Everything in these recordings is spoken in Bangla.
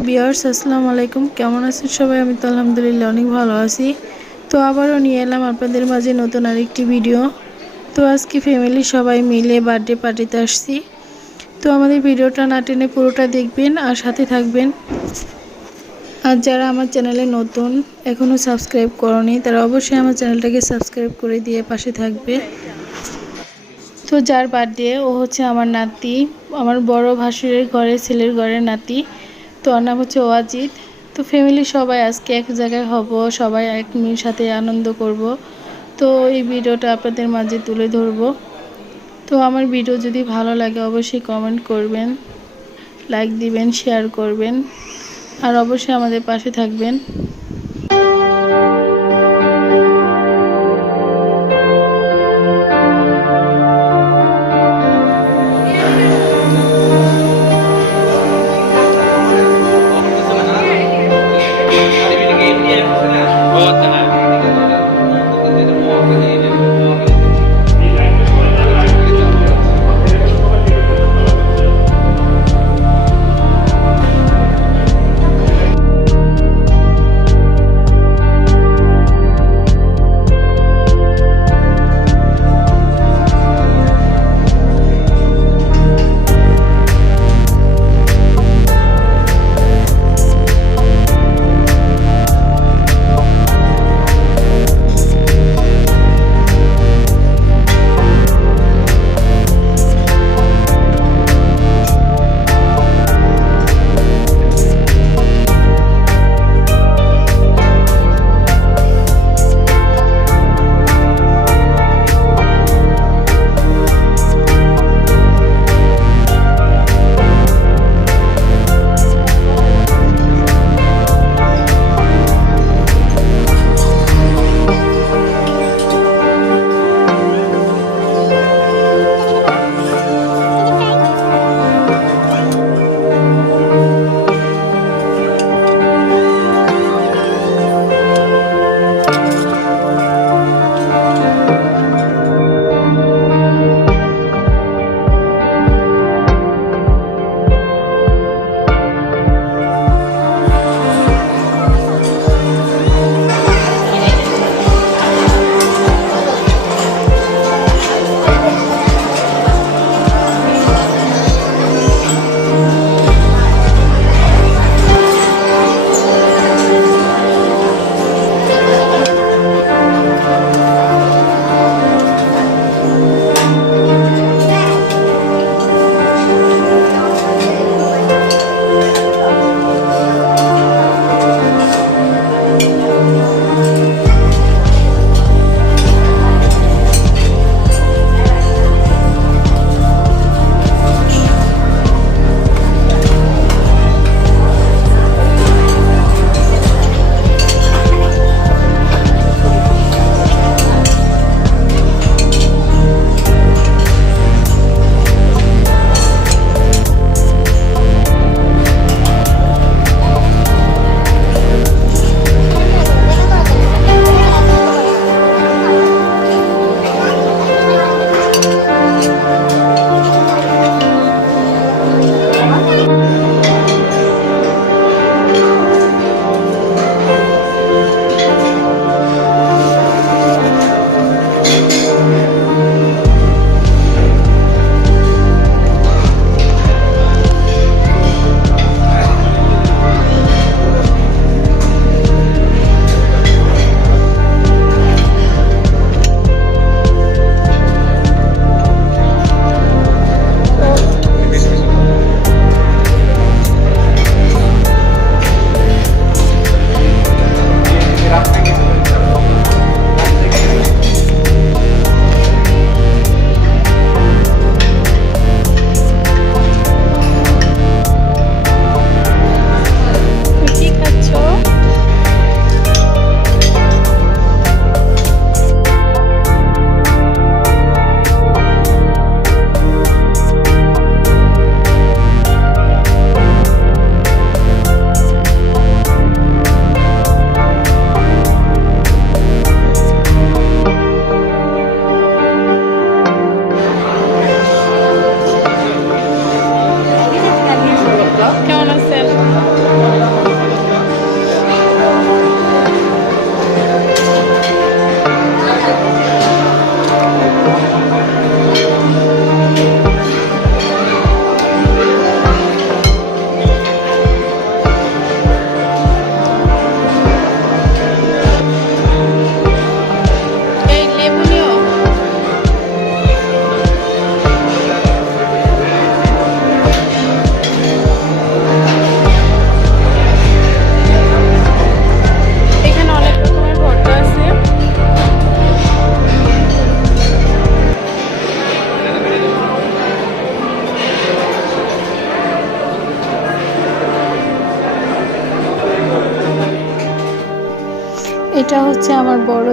হ্যালো বিয়ার্স, আসসালামু আলাইকুম। কেমন আছেন সবাই? আমি তো আলহামদুলিল্লাহ অনেক ভালো আছি। তো আবারও নিয়ে এলাম আপনাদের মাঝে নতুন আরেকটি ভিডিও। তো আজকে ফ্যামিলি সবাই মিলে বার্থডে পার্টিতে আসছি। তো আমাদের ভিডিওটা না টেনে পুরোটা দেখবেন আর সাথে থাকবেন। আর যারা আমার চ্যানেলে নতুন এখনও সাবস্ক্রাইব করনি, তারা অবশ্যই আমার চ্যানেলটাকে সাবস্ক্রাইব করে দিয়ে পাশে থাকবে। তো যার বার্থডে ও হচ্ছে আমার নাতি, আমার বড় ভাসুরের ঘরে, ছেলের ঘরের নাতি। তো ওর নাম হচ্ছে ওয়াজিদ। তো ফ্যামিলি সবাই আজকে এক জায়গায় হব, সবাই এক সাথে আনন্দ করব। তো এই ভিডিওটা আপনাদের মাঝে তুলে ধরব। তো আমার ভিডিও যদি ভালো লাগে অবশ্যই কমেন্ট করবেন লাইক দিবেন শেয়ার করবেন। আর অবশ্যই আমাদের পাশে থাকবেন।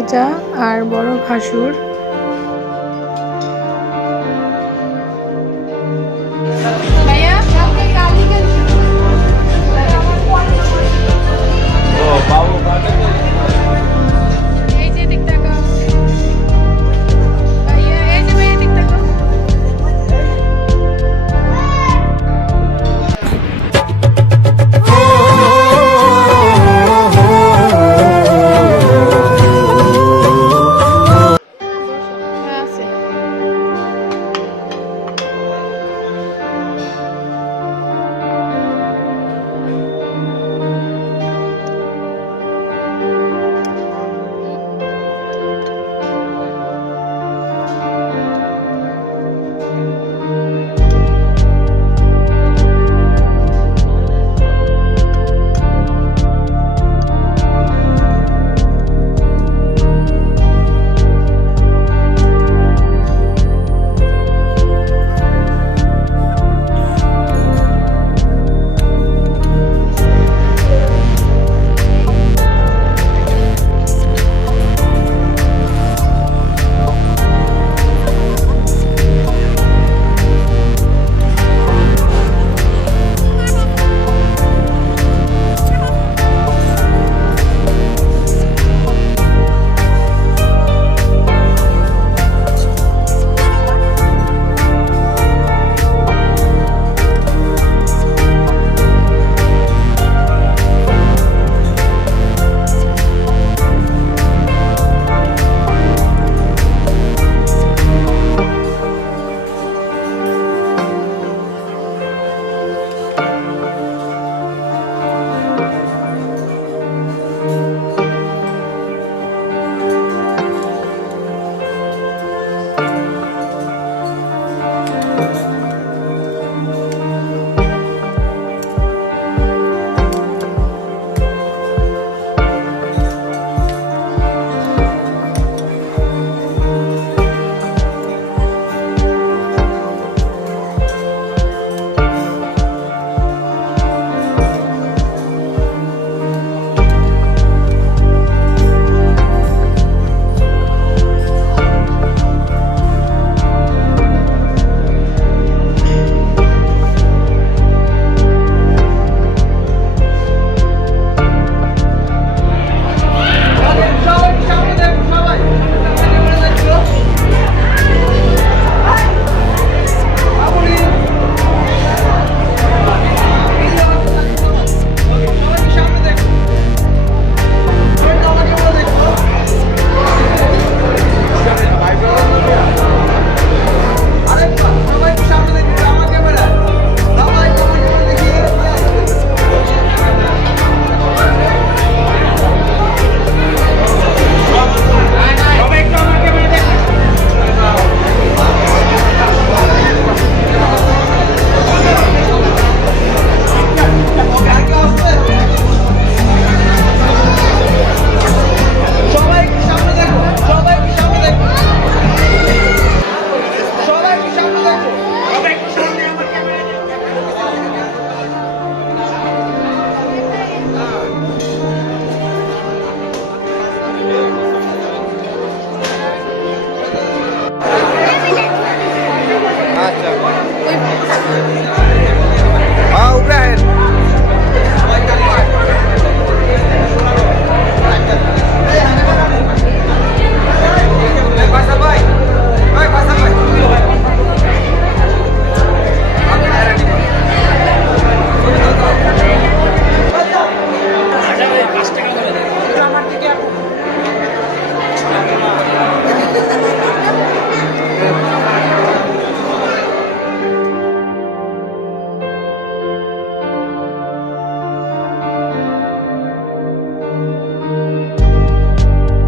যা আর বড় ভাসুর